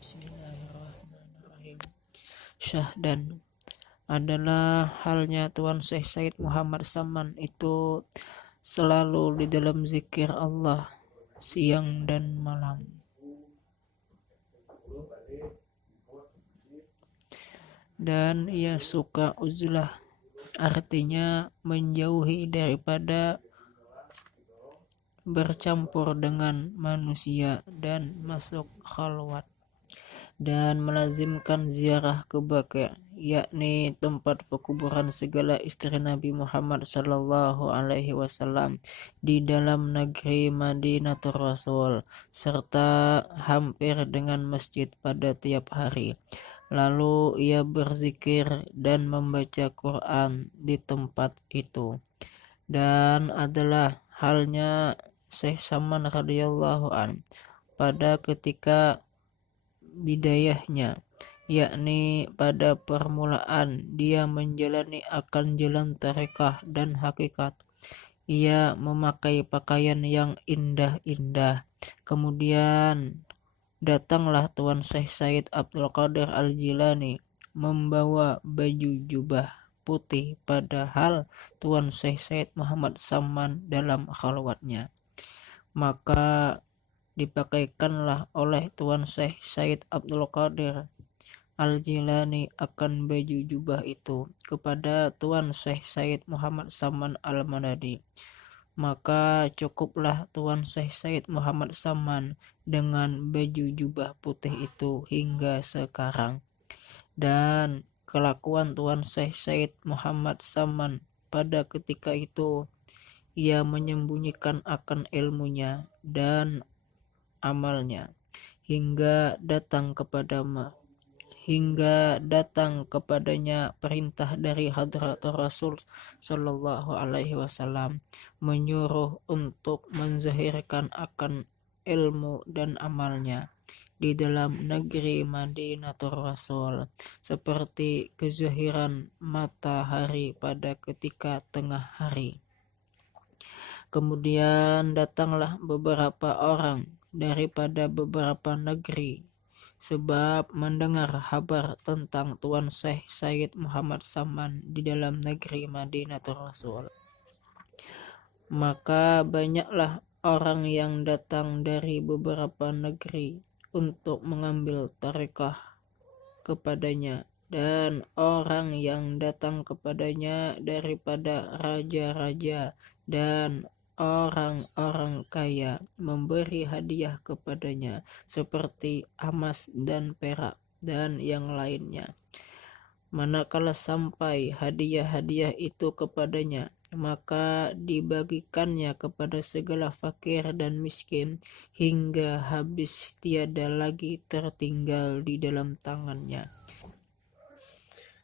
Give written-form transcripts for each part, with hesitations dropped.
Bismillahirrahmanirrahim. Syahdan adalah halnya Tuan Syekh Said Muhammad Saman itu selalu di dalam zikir Allah siang dan malam. Dan ia suka uzlah, artinya menjauhi daripada bercampur dengan manusia dan masuk khalwat, dan melazimkan ziarah ke Baqi', yakni tempat pekuburan segala istri Nabi Muhammad sallallahu alaihi wasallam di dalam negeri Madinatul Rasul, serta hampir dengan masjid pada tiap hari. Lalu ia berzikir dan membaca Quran di tempat itu. Dan adalah halnya Syekh Saman radhiyallahu an pada ketika bidayahnya, yakni pada permulaan dia menjalani akan jalan tarekah dan hakikat. Ia memakai pakaian yang indah-indah. Kemudian datanglah Tuan Syekh Said Abdul Qadir Al-Jilani membawa baju jubah putih, padahal Tuan Syekh Said Muhammad Saman dalam khalwatnya. Maka dipakaikanlah oleh Tuan Syekh Said Abdul Qadir Al-Jilani akan baju jubah itu kepada Tuan Syekh Said Muhammad Saman Al-Madadi. Maka cukuplah Tuan Syekh Said Muhammad Saman dengan baju jubah putih itu hingga sekarang. Dan kelakuan Tuan Syekh Said Muhammad Saman pada ketika itu, ia menyembunyikan akan ilmunya dan amalnya hingga datang kepadanya perintah dari Hadratul Rasul sallallahu alaihi wasallam menyuruh untuk menzahirkan akan ilmu dan amalnya di dalam negeri Madinatul Rasul, seperti kezahiran matahari pada ketika tengah hari. Kemudian datanglah beberapa orang daripada beberapa negeri sebab mendengar kabar tentang Tuan Syekh Said Muhammad Saman di dalam negeri Madinatul Rasul. Maka banyaklah orang yang datang dari beberapa negeri untuk mengambil tarekah kepadanya, dan orang yang datang kepadanya daripada raja-raja dan orang-orang kaya memberi hadiah kepadanya seperti emas dan perak dan yang lainnya. Manakala sampai hadiah-hadiah itu kepadanya, maka dibagikannya kepada segala fakir dan miskin hingga habis, tiada lagi tertinggal di dalam tangannya.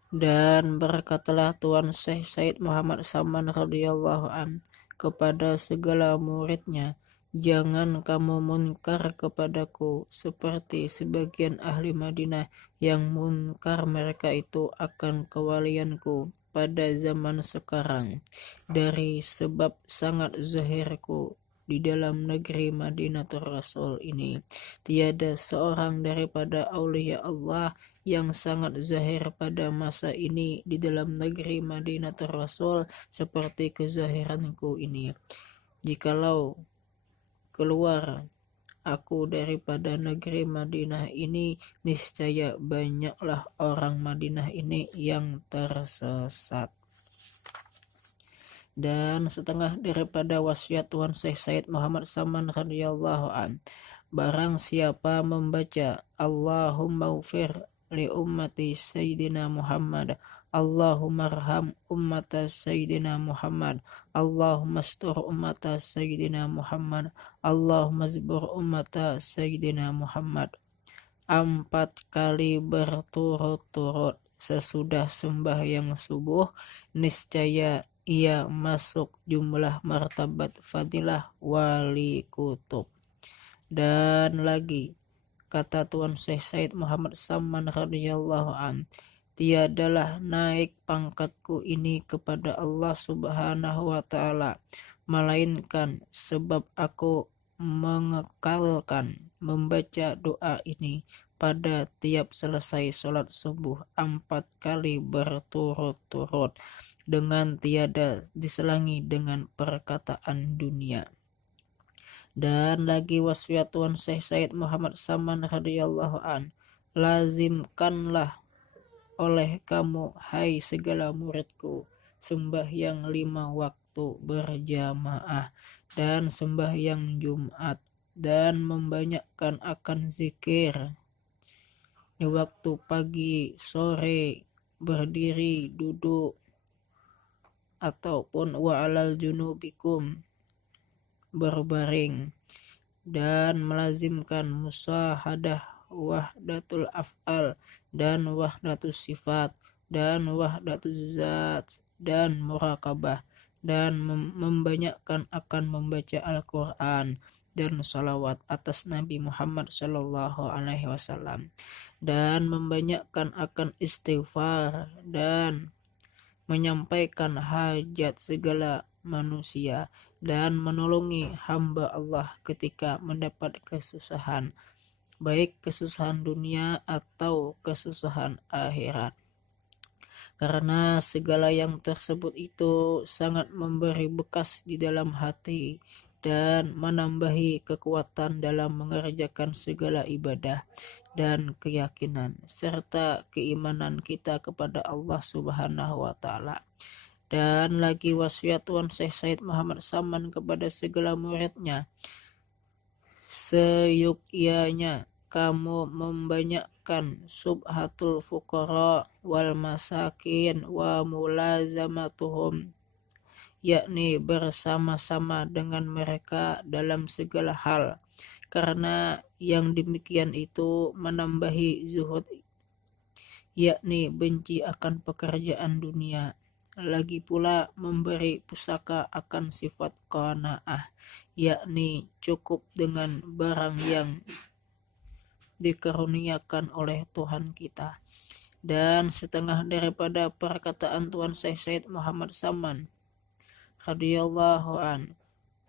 Dan berkatalah Tuan Syekh Said Muhammad Saman radhiyallahu an kepada segala muridnya, jangan kamu munkar kepadaku seperti sebagian ahli Madinah yang munkar mereka itu akan kewalianku pada zaman sekarang, dari sebab sangat zahirku di dalam negeri Madinatul Rasul ini. Tiada seorang daripada aulia Allah yang sangat zahir pada masa ini di dalam negeri Madinatul Rasul seperti kezahiranku ini. Jikalau keluar aku daripada negeri Madinah ini, niscaya banyaklah orang Madinah ini yang tersesat. Dan setengah daripada wasiat Tuan Syekh Said Muhammad Saman radhiyallahu an, barang siapa membaca Allahumma ufir li ummati Sayyidina Muhammad, Allahumma arham ummata Sayyidina Muhammad, Allahumma astur ummata Sayyidina Muhammad, Allahumma zbur ummata Sayyidina Muhammad, 4 kali berturut-turut sesudah sembahyang subuh, niscaya ia masuk jumlah martabat fadilah wali kutub. Dan lagi kata Tuan Syekh Said Muhammad Saman radhiyallahu an, tiadalah naik pangkatku ini kepada Allah Subhanahu wa taala melainkan sebab aku mengekalkan membaca doa ini pada tiap selesai sholat subuh 4 kali berturut-turut dengan tiada diselangi dengan perkataan dunia. Dan lagi wasiat Tuan Syekh Said Muhammad Saman radhiyallahu an, lazimkanlah oleh kamu hai segala muridku sembahyang 5 waktu berjamaah dan sembahyang Jumat dan membanyakkan akan zikir di waktu pagi, sore, berdiri, duduk, ataupun wa'alal junubikum, berbaring, dan melazimkan musahadah wahdatul af'al dan wahdatus sifat dan wahdatus zat dan muraqabah dan membanyakkan akan membaca Al-Quran dan salawat atas Nabi Muhammad Sallallahu Alaihi Wasallam dan membanyakkan akan istighfar dan menyampaikan hajat segala manusia dan menolongi hamba Allah ketika mendapat kesusahan, baik kesusahan dunia atau kesusahan akhirat. Karena segala yang tersebut itu sangat memberi bekas di dalam hati dan menambahi kekuatan dalam mengerjakan segala ibadah dan keyakinan serta keimanan kita kepada Allah Subhanahu wa taala. Dan lagi wasiat Tuan Syekh Said Muhammad Saman kepada segala muridnya, seyukyanya kamu membanyakkan subhatul fuqara wal masakin wa mulazamatuhum, yakni bersama-sama dengan mereka dalam segala hal, karena yang demikian itu menambahi zuhud, yakni benci akan pekerjaan dunia, lagi pula memberi pusaka akan sifat qanaah, yakni cukup dengan barang yang dikaruniakan oleh Tuhan kita. Dan setengah daripada perkataan Tuan Syekh Said Muhammad Saman radhiyallahu an,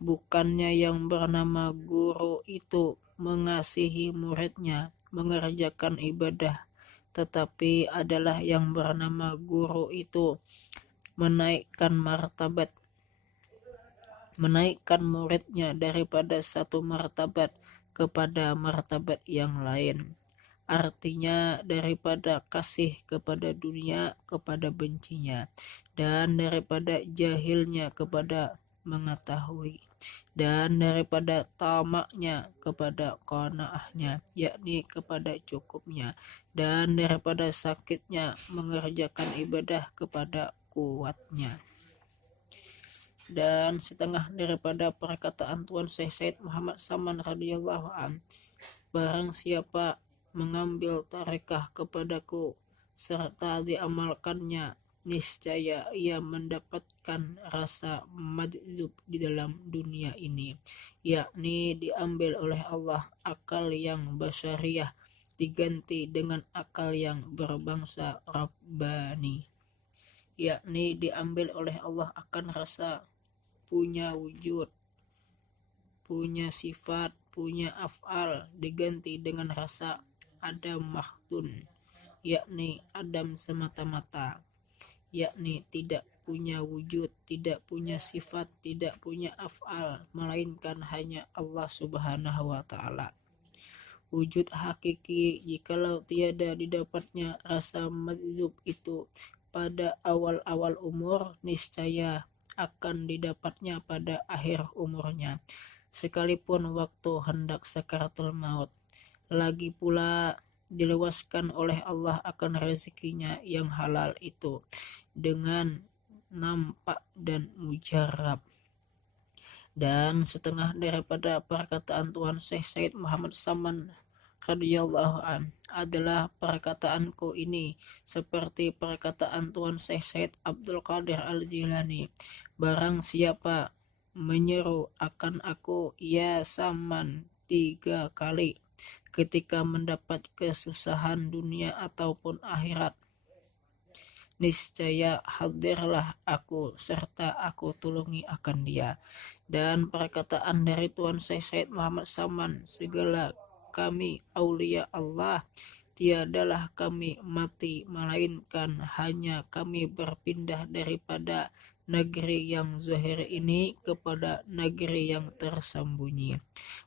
bukannya yang bernama guru itu mengasihi muridnya mengerjakan ibadah, tetapi adalah yang bernama guru itu menaikkan muridnya daripada satu martabat kepada martabat yang lain. Artinya daripada kasih kepada dunia kepada bencinya, dan daripada jahilnya kepada mengetahui, dan daripada tamaknya kepada qanaahnya, yakni kepada cukupnya, dan daripada sakitnya mengerjakan ibadah kepada kuatnya. Dan setengah daripada perkataan Tuan Syekh Said Muhammad Saman radhiyallahu an, barang siapa mengambil tarekah kepadaku serta diamalkannya, niscaya ia mendapatkan rasa majzub di dalam dunia ini, yakni diambil oleh Allah akal yang basyariah diganti dengan akal yang berbangsa Rabbani, yakni diambil oleh Allah akan rasa punya wujud, punya sifat, punya af'al, diganti dengan rasa Adam mahdun, yakni Adam semata-mata, yakni tidak punya wujud, tidak punya sifat, tidak punya af'al, melainkan hanya Allah Subhanahu wa ta'ala. Wujud hakiki jikalau tiada didapatnya rasa majzub itu pada awal-awal umur, niscaya akan didapatnya pada akhir umurnya, sekalipun waktu hendak sakaratul maut. Lagi pula dilewaskan oleh Allah akan rezekinya yang halal itu dengan nampak dan mujarab. Dan setengah daripada perkataan Tuan Syekh Said Muhammad Saman radhiyallahu an adalah perkataanku ini seperti perkataan Tuan Syekh Said Abdul Qadir Al-Jilani, barang siapa menyeru akan aku ya Saman 3 kali ketika mendapat kesusahan dunia ataupun akhirat, niscaya hadirlah aku serta aku tulungi akan dia. Dan perkataan dari Tuan Syekh Said Muhammad Saman, segala kami aulia Allah. Tiadalah kami mati, melainkan hanya kami berpindah daripada negeri yang zahir ini kepada negeri yang tersembunyi.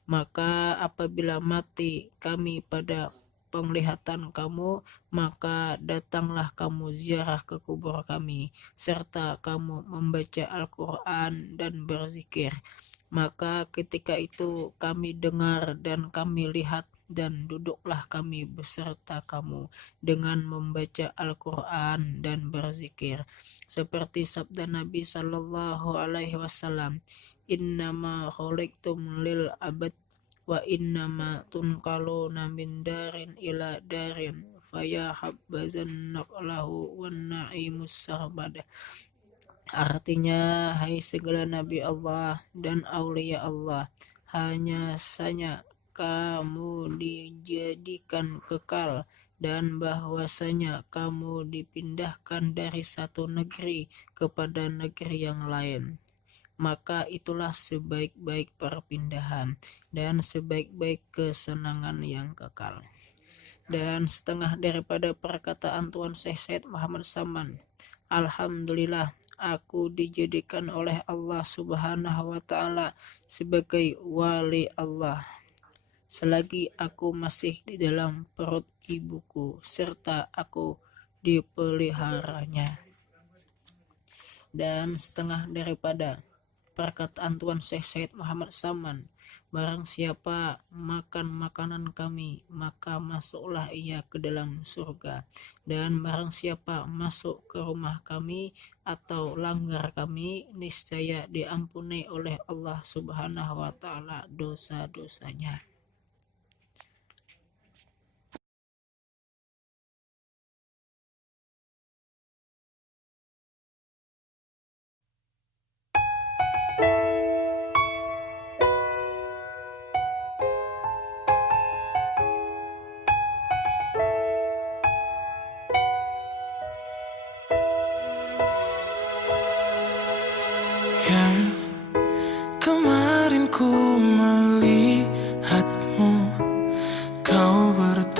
Maka apabila mati kami pada penglihatan kamu, maka datanglah kamu ziarah ke kubur kami, serta kamu membaca Al-Quran dan berzikir. Maka ketika itu kami dengar dan kami lihat, dan duduklah kami beserta kamu dengan membaca Al-Quran dan berzikir. Seperti sabda Nabi Sallallahu Alaihi Wasallam, innama khuliqtum lil abad wa innama tunqaluna min darin ila darin faya habbazan naqlahu wan na'imus sarmad. Artinya, hai segala nabi Allah dan aulia Allah, hanya saja kamu dijadikan kekal, dan bahwasanya kamu dipindahkan dari satu negeri kepada negeri yang lain. Maka itulah sebaik-baik perpindahan dan sebaik-baik kesenangan yang kekal. Dan setengah daripada perkataan Tuan Syekh Said Muhammad Saman, alhamdulillah, aku dijadikan oleh Allah Subhanahu wa Ta'ala sebagai wali Allah selagi aku masih di dalam perut ibuku, serta aku dipeliharanya. Dan setengah daripada perkataan Tuan Syekh Said Muhammad Saman, barang siapa makan makanan kami, maka masuklah ia ke dalam surga. Dan barang siapa masuk ke rumah kami atau langgar kami, niscaya diampuni oleh Allah Subhanahu wa Ta'ala dosa-dosanya. Yang kemarin ku melihatmu, kau bertemu